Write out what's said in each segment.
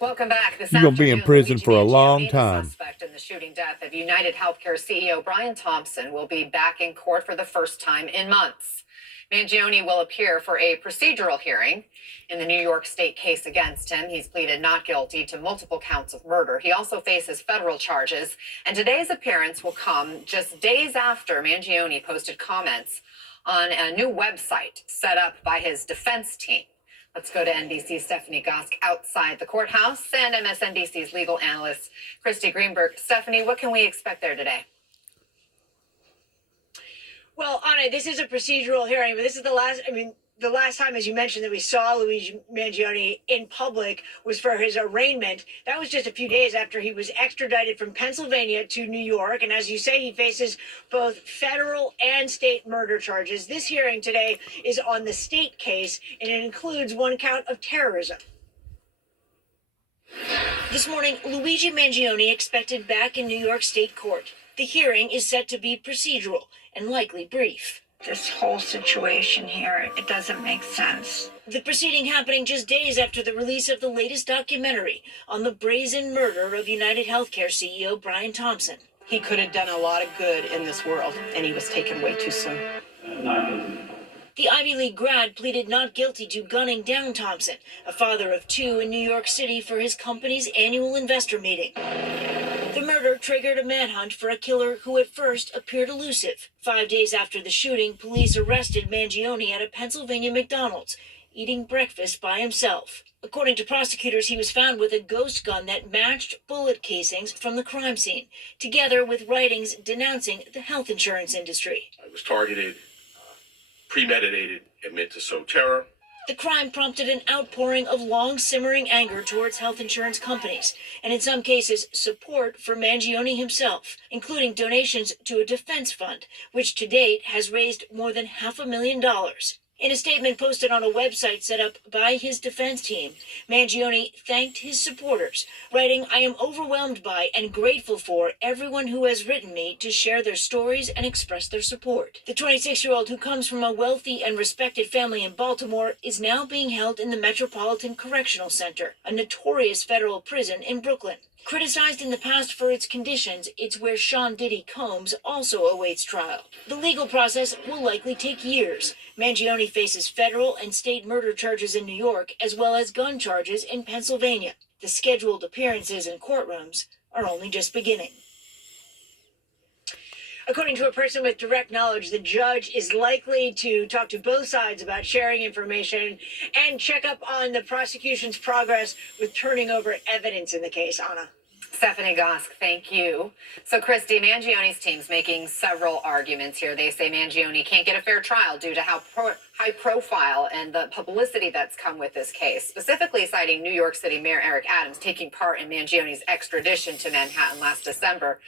Welcome back. This You're going to be in prison for a long time. The suspect in the shooting death of United Healthcare CEO Brian Thompson will be back in court for the first time in months. Mangione will appear for a procedural hearing in the New York State case against him. He's pleaded not guilty to multiple counts of murder. He also faces federal charges, and today's appearance will come just days after Mangione posted comments on a new website set up by his defense team. Let's go to NBC's Stephanie Gosk outside the courthouse and MSNBC's legal analyst, Christy Greenberg. Stephanie, what can we expect there today? Well, Anna, this is a procedural hearing, but this is the last time, as you mentioned, that we saw Luigi Mangione in public was for his arraignment. That was just a few days after he was extradited from Pennsylvania to New York. And as you say, he faces both federal and state murder charges. This hearing today is on the state case, and it includes one count of terrorism. This morning, Luigi Mangione expected back in New York State Court. The hearing is set to be procedural and likely brief. This whole situation here, it doesn't make sense. The proceeding happening just days after the release of the latest documentary on the brazen murder of United Healthcare CEO Brian Thompson. He could have done a lot of good in this world, and he was taken way too soon. The Ivy League grad pleaded not guilty to gunning down Thompson, a father of two in New York City, for his company's annual investor meeting. The murder triggered a manhunt for a killer who at first appeared elusive. 5 days after the shooting, police arrested Mangione at a Pennsylvania McDonald's, eating breakfast by himself. According to prosecutors, he was found with a ghost gun that matched bullet casings from the crime scene, together with writings denouncing the health insurance industry. It was targeted, premeditated, and meant to sow terror. The crime prompted an outpouring of long-simmering anger towards health insurance companies, and in some cases, support for Mangione himself, including donations to a defense fund, which to date has raised more than $500,000. In a statement posted on a website set up by his defense team, Mangione thanked his supporters, writing, "I am overwhelmed by and grateful for everyone who has written me to share their stories and express their support." The 26-year-old, who comes from a wealthy and respected family in Baltimore, is now being held in the Metropolitan Correctional Center, a notorious federal prison in Brooklyn. Criticized in the past for its conditions, it's where Sean Diddy Combs also awaits trial. The legal process will likely take years. Mangione faces federal and state murder charges in New York, as well as gun charges in Pennsylvania. The scheduled appearances in courtrooms are only just beginning. According to a person with direct knowledge, the judge is likely to talk to both sides about sharing information and check up on the prosecution's progress with turning over evidence in the case. Anna. Stephanie Gosk, thank you. So, Christy, Mangione's team's making several arguments here. They say Mangione can't get a fair trial due to how high profile and the publicity that's come with this case, specifically citing New York City Mayor Eric Adams taking part in Mangione's extradition to Manhattan last December.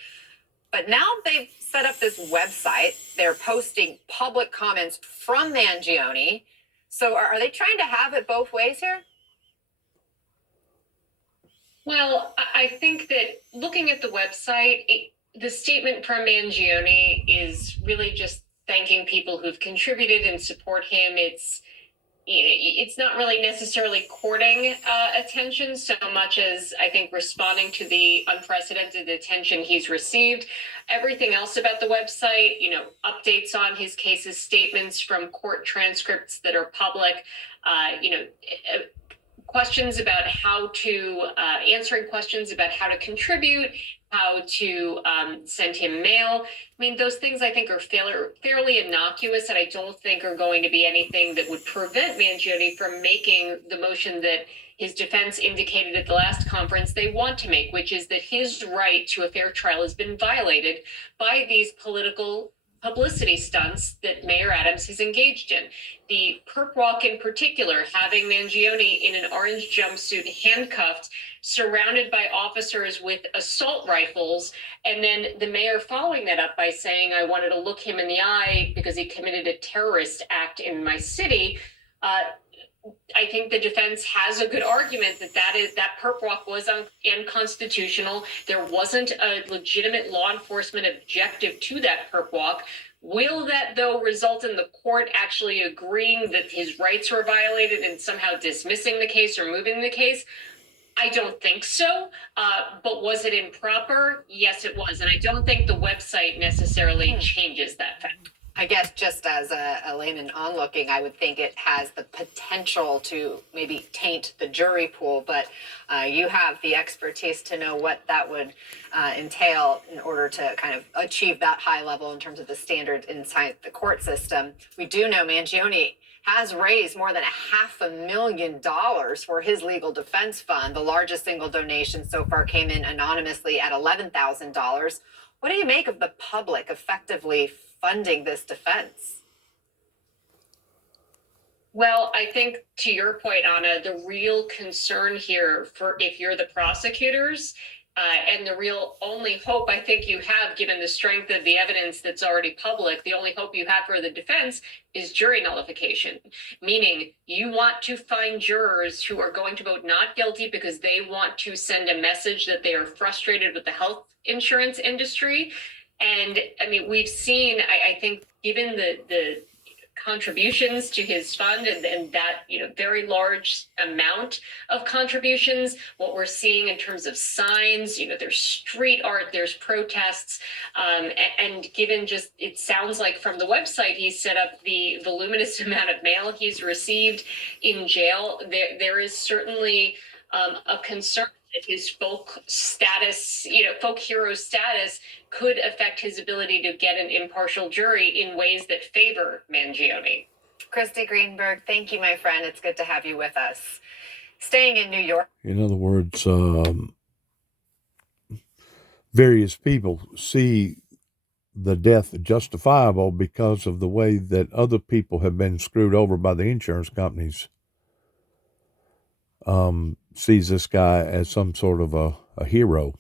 But now they've set up this website. They're posting public comments from Mangione. So are they trying to have it both ways here? Well, I think that looking at the website, the statement from Mangione is really just thanking people who've contributed and support him. It's not really necessarily courting attention so much as I think responding to the unprecedented attention he's received. Everything else about the website, updates on his cases, statements from court transcripts that are public, questions about answering questions about how to contribute, how to send him mail. I mean, those things I think are fairly innocuous, and I don't think are going to be anything that would prevent Mangione from making the motion that his defense indicated at the last conference they want to make, which is that his right to a fair trial has been violated by these political publicity stunts that Mayor Adams has engaged in. The perp walk in particular, having Mangione in an orange jumpsuit, handcuffed, surrounded by officers with assault rifles, and then the mayor following that up by saying, "I wanted to look him in the eye because he committed a terrorist act in my city." I think the defense has a good argument that perp walk was unconstitutional. There wasn't a legitimate law enforcement objective to that perp walk. Will that, though, result in the court actually agreeing that his rights were violated and somehow dismissing the case or moving the case? I don't think so. But was it improper? Yes, it was. And I don't think the website necessarily changes that fact. I guess just as a layman onlooking, I would think it has the potential to maybe taint the jury pool, but you have the expertise to know what that would entail in order to kind of achieve that high level in terms of the standards inside the court system. We do know Mangione has raised more than $500,000 for his legal defense fund. The largest single donation so far came in anonymously at $11,000. What do you make of the public effectively funding this defense? Well, I think to your point, Anna, the real concern here for if you're the prosecutors, and the real only hope I think you have, given the strength of the evidence that's already public, the only hope you have for the defense is jury nullification, meaning you want to find jurors who are going to vote not guilty because they want to send a message that they are frustrated with the health insurance industry. And I mean, we've seen, I think, given the contributions to his fund and that, very large amount of contributions, what we're seeing in terms of signs, there's street art, there's protests, and given just, it sounds like from the website, he set up the voluminous amount of mail he's received in jail. There is certainly a concern that his folk status, folk hero status could affect his ability to get an impartial jury in ways that favor Mangione. Christy Greenberg, thank you, my friend. It's good to have you with us. Staying in New York. In other words, various people see the death justifiable because of the way that other people have been screwed over by the insurance companies. Sees this guy as some sort of a hero,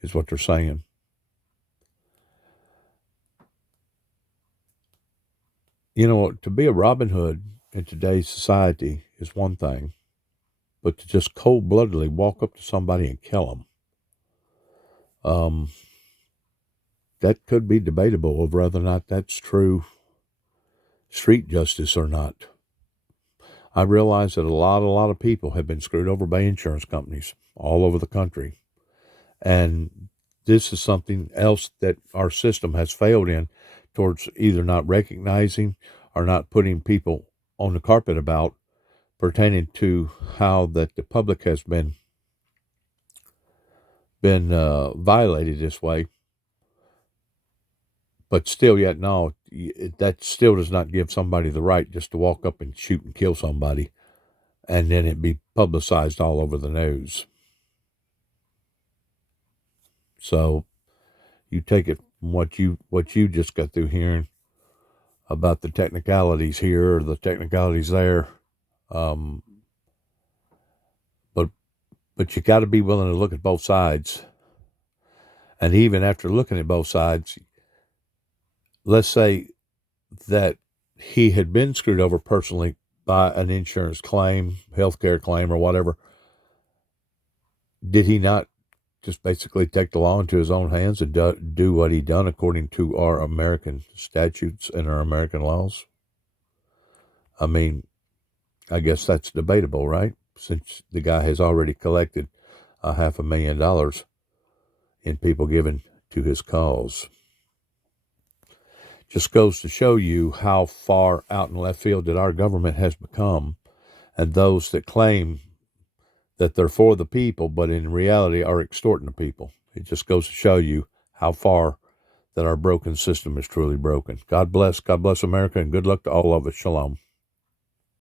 is what they're saying. To be a Robin Hood in today's society is one thing, but to just cold-bloodedly walk up to somebody and kill them, that could be debatable of whether or not that's true street justice or not. I realize that a lot of people have been screwed over by insurance companies all over the country. And this is something else that our system has failed in towards either not recognizing or not putting people on the carpet about pertaining to how that the public has been violated this way. But still yet no, that still does not give somebody the right just to walk up and shoot and kill somebody and then it be publicized all over the news. So you take it from what you just got through hearing about the technicalities here or the technicalities there. But you got to be willing to look at both sides. And even after looking at both sides, let's say that he had been screwed over personally by an insurance claim, healthcare claim, or whatever. Did he not just basically take the law into his own hands and do what he done according to our American statutes and our American laws? I mean, I guess that's debatable, right? Since the guy has already collected $500,000 in people given to his cause. Just goes to show you how far out in left field that our government has become, and those that claim that they're for the people, but in reality are extorting the people. It just goes to show you how far that our broken system is truly broken. God bless America, and good luck to all of us. Shalom.